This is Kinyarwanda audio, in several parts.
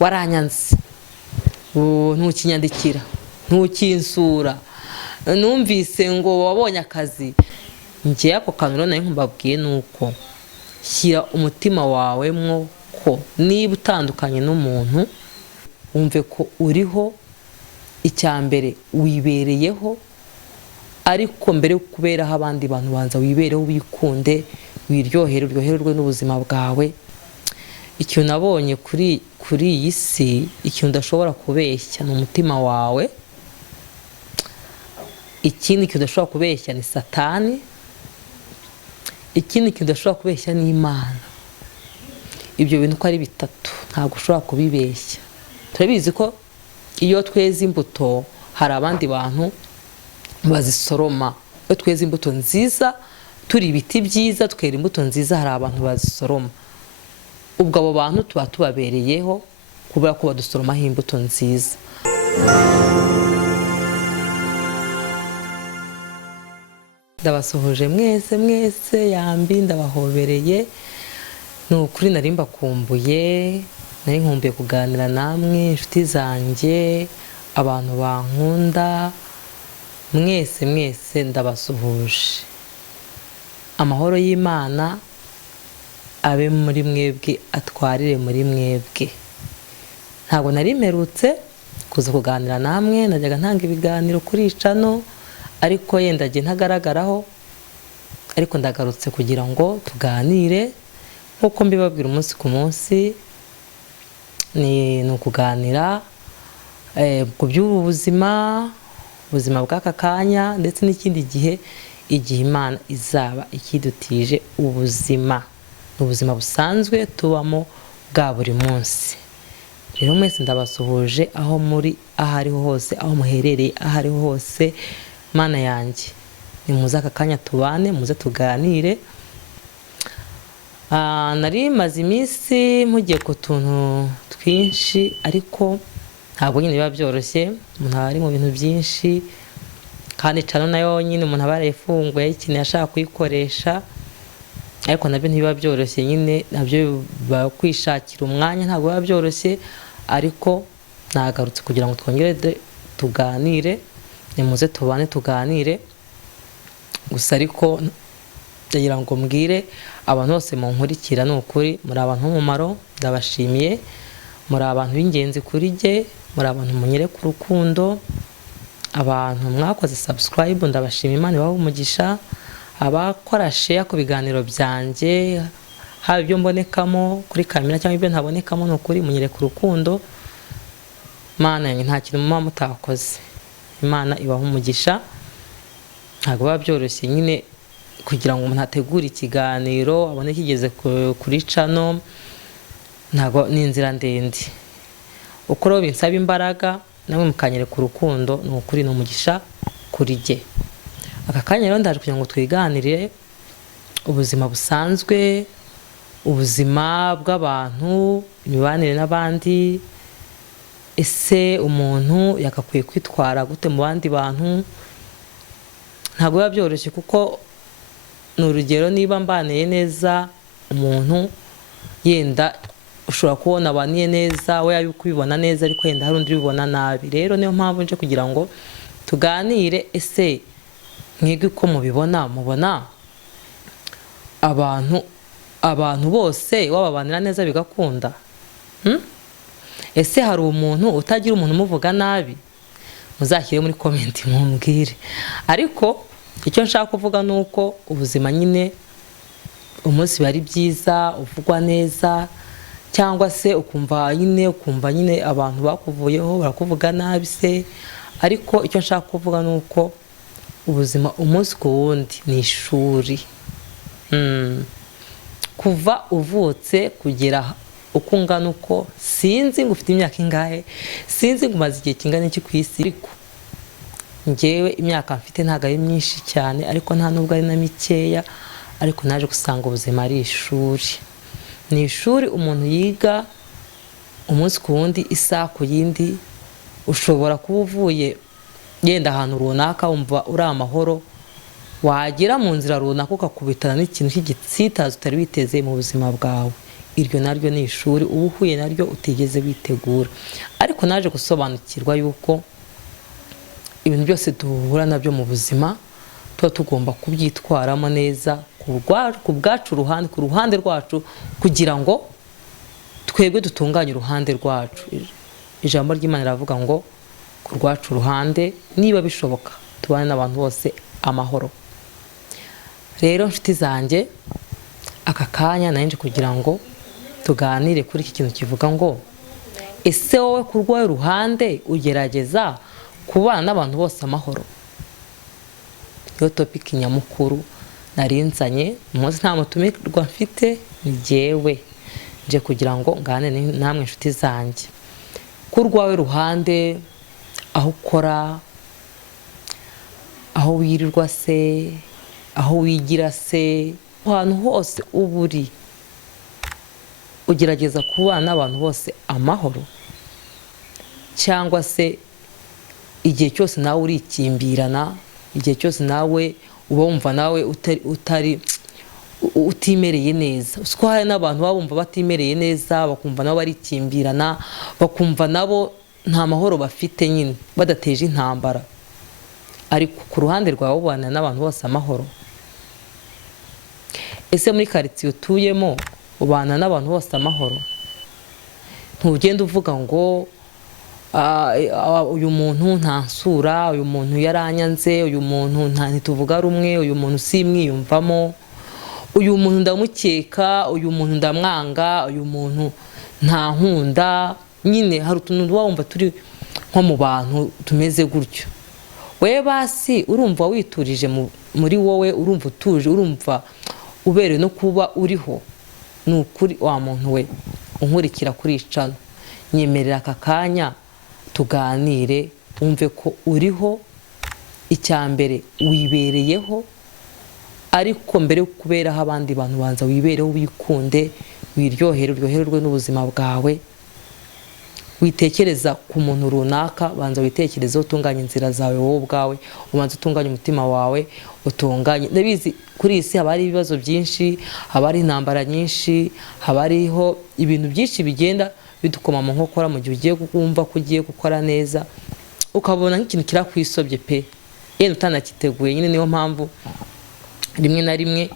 waranyanze, ntukinyandikira, ntukinsura, numvise ngo wabonye akazi. Ngiye ako kantu rero nayo mbabwiye nuko shyira umutima wawe mwo ko niba utandukanye n'umuntu wumve ko uriho, icyambere wibereyeho, ariko mbere yo kuberaho abandi bantu banza wibereho, wikunde, uryoherwe n'ubuzima bwawe. Ikintu nabonye kuri iyi si, ikintu udashobora kubeshya ni umutima wawe. Ikindi kintu udashobora kubeshya ni Satani. Ikindi kintu udashobora kubeshya ni Imana. Ibyo bintu uko ari bitatu ntabwo ushobora kubibeshya. Turabizi ko iyo tweze imbuto hari abandi bantu bazisoroma. Iyo tweze imbuto nziza, turi ibiti byiza, twera imbuto nziza, hari abantu bazisoroma. Ubwo abo bantu tuba tubabereyeho kubera ko badusoromaho imbuto nziza. Ndabasuhuje mwese yambi, ndabahobereye. Ni ukuri nari mbakumbuye, nari nkumbuye kuganira namwe inshuti zanjye, abantu bankunda, mwese ndabasuhuje. Amahoro y'Imana abe muri mwebwe, atwarire muri mwebwe. Ntabwo nari mperutse kuza kuganira namwe, najyaga ntanga ibiganiro kuri channel, ariko yenda ngiye ntagaragaraho, ariko ndagarutse kugira ngo tuganire nkuko mbibabwira umunsi ku munsi. Ni ukuganira ku by'ubuzima bw'aka kanya, ndetse n'ikindi gihe, igihe Imana izaba ikidutije ubuzima busanzwe tubamo bwa buri munsi. Rero mwese ndabasuhuje aho muri, ahariho hose, aho muherereye ahariho hose. Mana yanjye, ni muze aka kanya tubane, muze tuganire. Nari maze iminsi mugiye ku tuntu twinshi, ariko ntabwo nyine biba byoroshye. Umuntu aba ari mu bintu byinshi, kandi channel nayo nyine umuntu aba yarayifunguye ikintu yashaka kuyikoresha, ariko nabyo ntibiba byoroshye. Nyine nabyo kwishakira umwanya ntabwo biba byoroshye, ariko nagarutse kugira ngo twongere tuganire. Ni muze tubane tuganire. Gusa ariko ndagira ngo mbwire abantu bose munkurikira, ni ukuri muri abantu b'umumaro, ndabashimiye. Muri abantu b'ingenzi kuri jye, muri abantu munyereka urukundo, abantu mwakoze subscribe, ndabashima. Imana ibahe umugisha. Abakora share ku biganiro byanjye, haba ibyo mbonekamo kuri kamera cyangwa ibyo ntabonekamo, ni ukuri munyereka urukundo. Mana yanjye, nta kintu muba mutakoze. Imana ibahe umugisha. Ntabwo biba byoroshye nyine kugira ngo umuntu ategure ikiganiro abone kigeze kuri channel, ntabwo ni inzira ndende. Uko rero binsaba imbaraga, namwe mukanyereka urukundo, ni ukuri ni umugisha kuri jye. Aka kanya rero ndaje kugira ngo twiganirire ubuzima busanzwe, ubuzima bw'abantu, imibanire n'abandi. Ese umuntu yakakwiye kwitwara gute mu bandi bantu? Ntabwo biba byoroshye, kuko ni urugero, niba mbaniye neza umuntu, yenda ushobora kubona abaniye neza, we yabi kubibona neza, ariko yenda hari undi ubibona nabi. Rero niyo mpamvu nje kugira ngo tuganire. Ese mwebwe uko mubona abantu bose wababanira neza bigakunda? Ese hari umuntu utagira umuntu umuvuga nabi? Muzashyire muri comment mumbwire. Ariko icyo nshaka kuvuga ni uko ubuzima nyine umunsi bari byiza, uvugwa neza, cyangwa se ukumva nyine abantu bakuvuyeho barakuvuga nabi se. Ariko icyo nshaka kuvuga ni uko ubuzima umunsi ku wundi ni ishuri. Kuva uvutse kugera uko ungana uko, sinzi ngo ufite imyaka ingahe, sinzi ngo umaze igihe kingana iki ku isi, ariko njyewe imyaka mfite ntabwo ari myinshi cyane, ariko nta nubwo ari na mikeya. Ariko naje gusanga ubuzima ari ishuri. Ni ishuri umuntu yiga umunsi ku wundi, isaha ku yindi. Ushobora kuba uvuye yenda ahantu runaka wumva uri amahoro, wagera mu nzira runaka ukakubitana n'ikintu cy'igitsitazo utari witeze mu buzima bwawe. iryo naryo ni ishuri uba uhuye naryo utigeze witegura. Ariko naje gusobanukirwa yuko ibintu byose duhura nabyo mu buzima tuba tugomba kubyitwaramo neza ku bwacu ruhande, ku ruhande rwacu, kugira ngo twebwe dutunganye uruhande rwacu. Ijambo ry'Imana riravuga ngo ku rwacu ruhande, niba bishoboka tubane n'abantu bose amahoro. Rero nshuti zanjye, aka kanya nanje kugira ngo tuganire kuri iki kintu kivuga ngo ese wowe ku rwawe ruhande ugerageza kubana n'abantu bose amahoro? Iyo topic nyamukuru narinzanye, umunsi nta mutumirwa mfite, ni jyewe nje kugira ngo ngane namwe nshuti zanjye. Ku rwawe ruhande, aho ukora, aho wirirwa se, aho wigira se, ahantu hose uba uri, ugerageza kubana n'abantu bose amahoro? Cyangwa se igihe cyose nawe urikimbirana, igihe cyose nawe uba wumva nawe utimereye neza? Uko hari n'abantu baba bumva batimereye neza, bakumva nabo barikimbirana, bakumva nabo nta mahoro bafite, nyine badateje intambara. Ariko ku ruhande rwawe ubana n'abantu bose amahoro? Ese muri quartier utuyemo ubana n'abantu bose amahoro? Ntugenda uvuga ngo uyu muntu ntansura, uyu muntu yaranyanze, uyu muntu ntituvuga rumwe, uyu muntu simwiyumvamo, uyu muntu ndamukeka, uyu muntu ndamwanga, uyu muntu nta nkunda. Nyine hari utuntu uba wumva turi nko mu bantu tumeze gutyo. Wewe basi urumva witurije muri wowe, urumva utuje, urumva uberewe no kuba uriho? Ni ukuri wa muntu we unkurikira kuri icano, nyemerera aka kanya tuganire, umve ko uriho. Icyambere wibereyeho, ariko mbere yo kuberaho abandi bantu banza wibereho, wikunde, wiryohere, uryoherwe n'ubuzima bwawe. Witekereza ku muntu runaka, banza witekerezeho, utunganye inzira zawe wowe ubwawe, ubanza utunganye umutima wawe, utunganye. Ndabizi kuri isi haba hari ibibazo byinshi, haba hari intambara nyinshi, haba hariho ibintu byinshi bigenda bidukoma mu nkokora mu gihe ugiye kumva ko ugiye gukora neza, ukabona nk'ikintu kirakwisobye pe, yenda utanakiteguye. Nyine niyo mpamvu rimwe na rimwe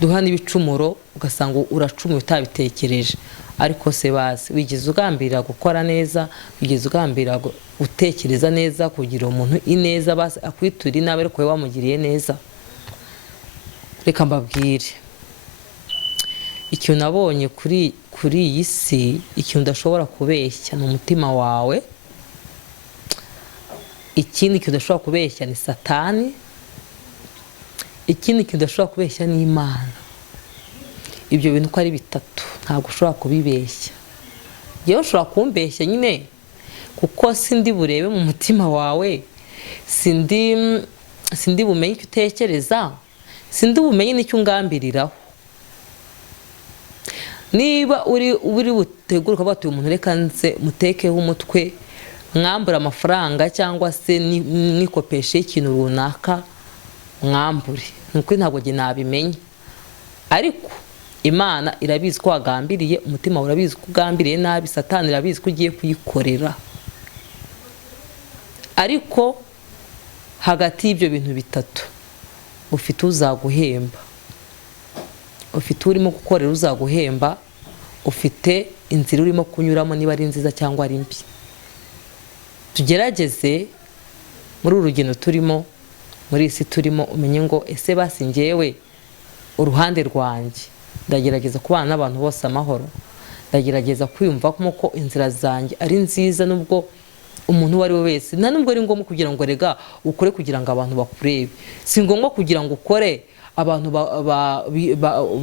duha n'ibicumuro, ugasanga uracumuye utabitekereje. Ariko se basi wigeze ugambirira gukora neza, wigeze ugambirira gutekereza neza, kugira umuntu ineza basi akwitura inabi ariko we wamugiriye neza? Reka mbabwire ikintu nabonye kuri iyi si, ikintu udashobora kubeshya ni umutima wawe. Ikindi kintu udashobora kubeshya ni Satani. Ikindi kintu udashobora kubeshya ni Imana. Ibyo bintu uko ari bitatu ntabwo ushobora kubibeshya. Yewe ushobora kumbeshya nyine kuko sindi burebe mu mutima wawe, sindi bumenye icyo utekereza, sindi bumenye n'icyo ungambiriraho. Niba uri butegura ukavuga ati uyu muntu reka nze mutekeho umutwe, mwambura amafaranga cyangwa se mwikopeshe ikintu runaka, mwambure, nuko ntabwo njye nabimenye. Ariko Imana irabizi ko wagambiriye, umutima urabizi ko ugambiriye nabi, Satani irabizi ko ugiye kuyikorera. Ariko hagati y'ibyo bintu bitatu ufite uzaguhemba, ufite urimo gukorera uzaguhemba, ufite inzira urimo kunyuramo niba ari nziza cyangwa ari mbi. Tugerageze muri urugendo turimo, muri isi turimo, umenye ngo ese basi njyewe uruhande rwanjye ndagerageza kubana n'abantu bose amahoro, ndagerageza kwiyumva ko inzira zanjye ari nziza, nubwo umuntu wari we wese, nta nubwo ari ngombwa kugira ngo rega ukore kugira ngo abantu bakurebe, si ngombwa kugira ngo ukore abantu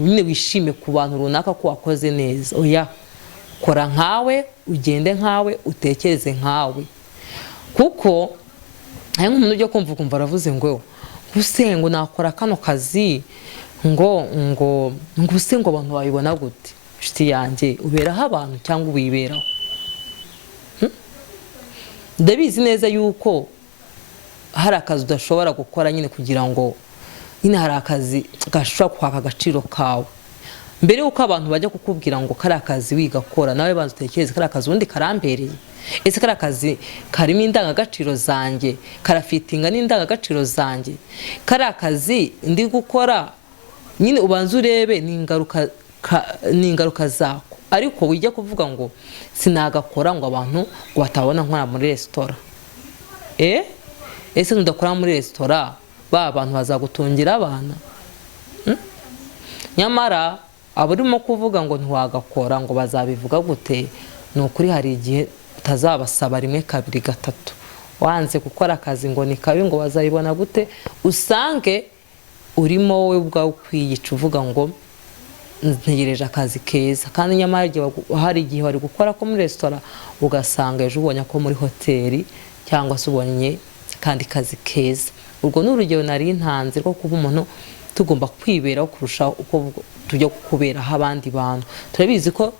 nyine wishime ku bantu runaka ko wakoze neza. Oya, kora nkawe, ugende nkawe, utekereze nkawe. Kuko hari nk'umuntu ujya kumva aravuze ngo ngo nakora kano kazi ngo se ngo abantu babibona gute? Inshuti yanjye, uberaho abantu cyangwa ubiberaho? Ndabizi neza yuko hari akazi udashobora gukora nyine kugira ngo nyine hari akazi gashobora kwaka agaciro kawe, mbere uko abantu bajya kukubwira ngo kari akazi wigakora nawe banza utekereze kari akazi ubundi karambereye, ese kari akazi karimo indangagaciro zanjye, karafitinga n'indangagaciro zanjye, kari akazi ndi gukora nyine ubanza urebe n'ingaruka zako. Ariko wijya kuvuga ngo sinagakora ngo abantu batabona nkora muri resitora. Ese ndakora muri resitora ba bantu bazagutungira abana? Nyamara abarimo kuvuga ngo ntiwagakora ngo bazabivuga gute, ni ukuri hari igihe utazabasaba rimwe kabiri gatatu, wanze gukora akazi ngo ni kabi ngo bazabibona gute, usange urimo wowe ubwawe ukwiyica uvuga ngo ntegereje akazi keza, kandi nyamara hari igihe wari gukora ko muri resitora ugasanga ejo ubonye ko muri hoteli cyangwa se ubonye kandi kazi keza. Urwo ni urugero nari ntanze rwo kuba umuntu tugomba kwiberaho kurushaho uko tujya kuberaho abandi bantu. Turabizi ko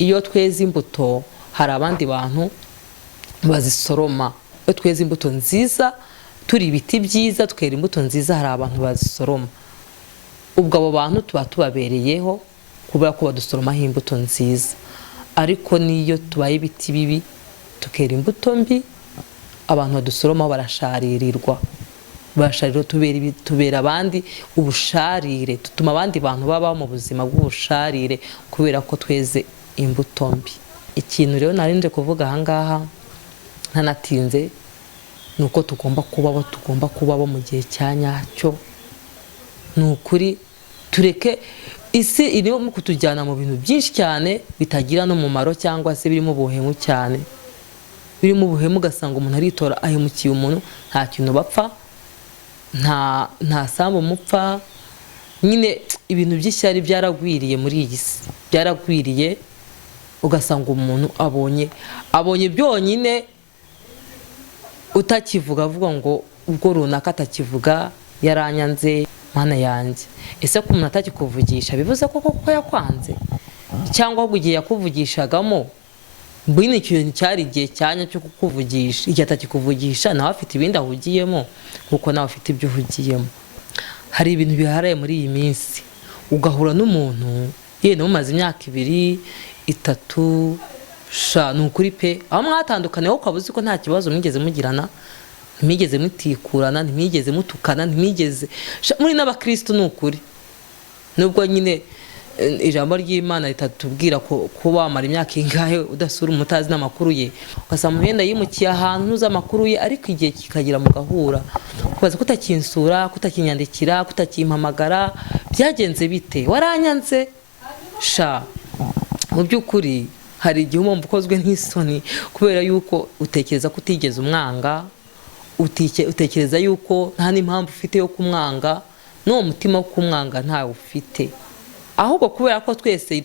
iyo tweze imbuto hari abandi bantu bazisoroma. Iyo tweze imbuto nziza turi ibiti byiza twera imbuto nziza, hari abantu bazisoroma. Ubwo abo bantu tuba tubabereyeho kubera ko badusoromaho imbuto nziza. Ariko niyo tubaye ibiti bibi tukera imbuto mbi, abantu badusoroma barasharirirwa. Barasharira tubera abandi ubusharire, tutuma abandi bantu baba mu buzima bw'ubusharire kubera ko tweze imbuto mbi. Ikintu rero narinde kuvuga ahangaha ntanatinze nuko tugomba kubaho mu gihe cya nyacyo. Nukuri tureke isi irimo kutujyana mu bintu byinshi cyane bitagira n'umumaro cyangwa se birimo ubuhemu cyane. Birimo ubuhemu ugasanga umuntu aritora ahemukiye umuntu, nta kintu bapfa, nta sambu mupfa. Nyine ibintu by'ishyari byaragwiriye muri iyi si, byaragwiriye. Ugasanga umuntu abonye byonyine utakivuga, avuga ngo ubwo runaka atakivuga yaranyanze, mana yanjye. Ese ko umuntu atakikuvugisha bivuze ko koko yakwanze, cyangwa ahubwo igihe yakuvugishagamo mbwine ikintu cyari igihe cyanya cyo kukuvugisha, igihe atakikuvugisha nawe afite ibindi ahugiyemo kuko nawe afite ibyo uhugiyemo. Hari ibintu biharaye muri iyi minsi, ugahura n'umuntu yenda mumaze imyaka 2, 3 ni ukuri pe, aho mwatandukaniye ukaba uzi ko nta kibazo mwigeze mugirana, ntimwigeze mutikurana, ntimwigeze mutukana, ntimwigeze muri n'abakristo. Ni ukuri nubwo nyine ijambo ry'Imana ritatubwira ko wamara imyaka ingahe udasura umutazi n'amakuru ye, ugasanga umuhenda yimukiye ahantu ntuzi amakuru ye, ariko igihe kikagira mugahura kubaza kutakinsura, kutakinyandikira, kutakimpamagara, byagenze bite, waranyanze mu by'ukuri. Hari igihe umwumva ukozwe n'isoni kubera yuko utekereza ko utigeze umwanga, utekereza yuko nta n'impamvu ufite yo kumwanga, n'uwo mutima wo kumwanga ntawe ufite. Ahubwo kubera ko twese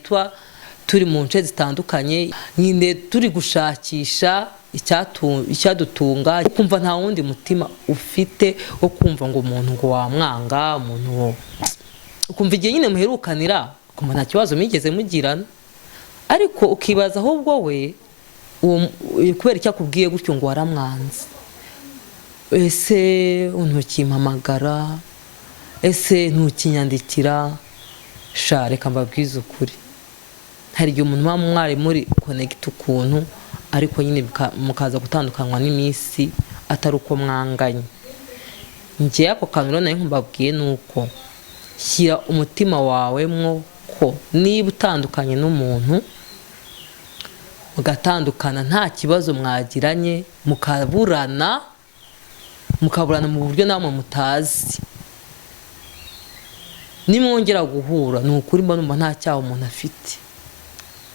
turi mu nce zitandukanye, nyine turi gushakisha icyadutunga, ukumva nta wundi mutima ufite wo kumva ngo umuntu ngo wamwanga, umuntu ukumva igihe nyine muherukanira ukumva nta kibazo mwigeze mugirana, ariko ukibaza ahubwo we kubera icyo akubwiye gutyo ngo waramwanze. Ese ntukimpamagara, ese ntukinyandikira? Reka mbabwize ukuri, hari igihe umuntu muba mwari muri connect ukuntu, ariko nyine mukaza gutandukanywa n'iminsi atari uko mwanganye. Njye ako kantu rero nayo mbabwiye nuko shyira umutima wawe mwo ko niba utandukanye n'umuntu mugatandukana nta kibazo mwagiranye, mukaburana mu buryo namwe mutazi, nimwongera guhura ni ukuri mba numva nta cyaha umuntu afite.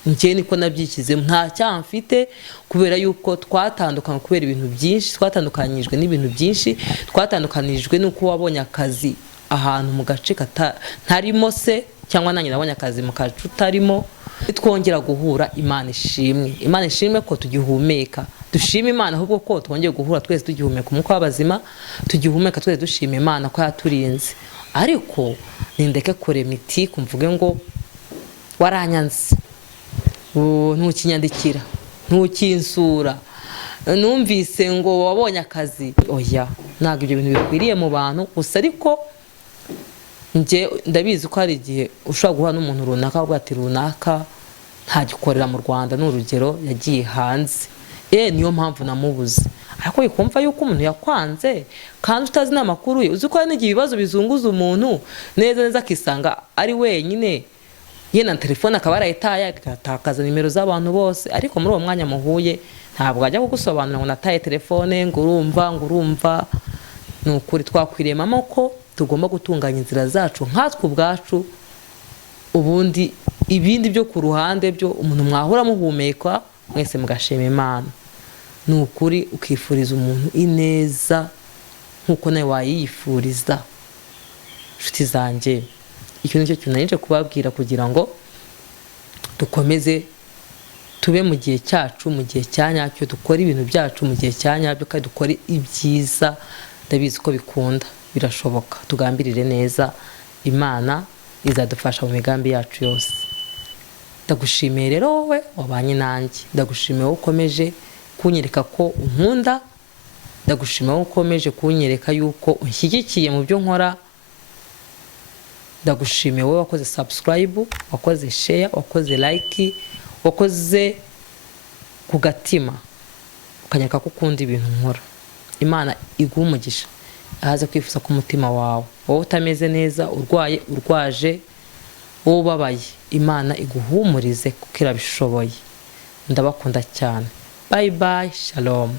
Njye niko nabyikizemo, nta cyaha mfite kubera yuko twatandukanye kubera ibintu byinshi, twatandukanyijwe n'ibintu byinshi, twatandukanijwe nuko wabonye akazi ahantu mu gace ntarimo se, cyangwa nanjye nabonye akazi mu gace utarimo. Twongera guhura, Imana ishimwe, Imana ishimwe ko tugihumeka, dushima Imana ahubwo ko twongeye guhura twese tugihumeka umwuka w'abazima, tugihumeka twese dushima Imana ko yaturinze. Ariko nindeke kurema iti kumvuge ngo waranyanze, ntukinyandikira, ntukinsura, numvise ngo wabonye akazi. Oya, ntabwo ibyo bintu bikwiriye mu bantu gusa. Ariko njye ndabizi ko hari igihe ushobora guhura n'umuntu runaka avuga ati runaka ntagikorera mu Rwanda, n'urugero yagiye hanze, niyo mpamvu namubuze. Ariko yikumva yuko umuntu yakwanze kandi utazi n'amakuru ye, uzi ko hari n'igihe ibibazo bizunguza umuntu neza akisanga ari wenyine, ye na telefone akaba yarayitaye agatakaza nimero z'abantu bose, ariko muri uwo mwanya muhuye ntabwo ajya kugusobanura ngo nataye telefone, ngo urumva. Ni ukuri twakwiremamo ko tugomba gutunganya inzira zacu nkatwe ubwacu, ubundi ibindi byo ku ruhande byo umuntu mwahura muhumeka mwese mugashima Imana. Ni ukuri ukifuriza umuntu ineza nkuko nawe wayifuriza. Inshuti zanjye, icyo nicyo kintu nanje kubabwira kugira ngo dukomeze tube mu gihe cyacu, mu gihe cyanyacyo, dukora ibintu byacu mu gihe cyanyabyo kandi dukore ibyiza. Ndabizi ko bikunda, birashoboka. Tugambirire neza, Imana izadufasha mu migambi yacu yose. Ndagushimiye rero wowe wabanye nanjye, ndagushimiye wowe ukomeje kunyereka ko unkunda, ndagushimiye wowe ukomeje kunyereka yuko unshyigikiye mu byo nkora. Ndagushimiye wowe wakoze subscribe, wakoze share, wakoze like, wakoze ku gatima ukanyereka ko ukunda ibintu nkora. Imana iguha umugisha, ahaze kwifuza ku mutima wawe. Wowe utameze neza, urwaye, urwaje, wowe ubabaye, Imana iguhumurize kuko irabishoboye. Ndabakunda cyane. Bye bye, shalom.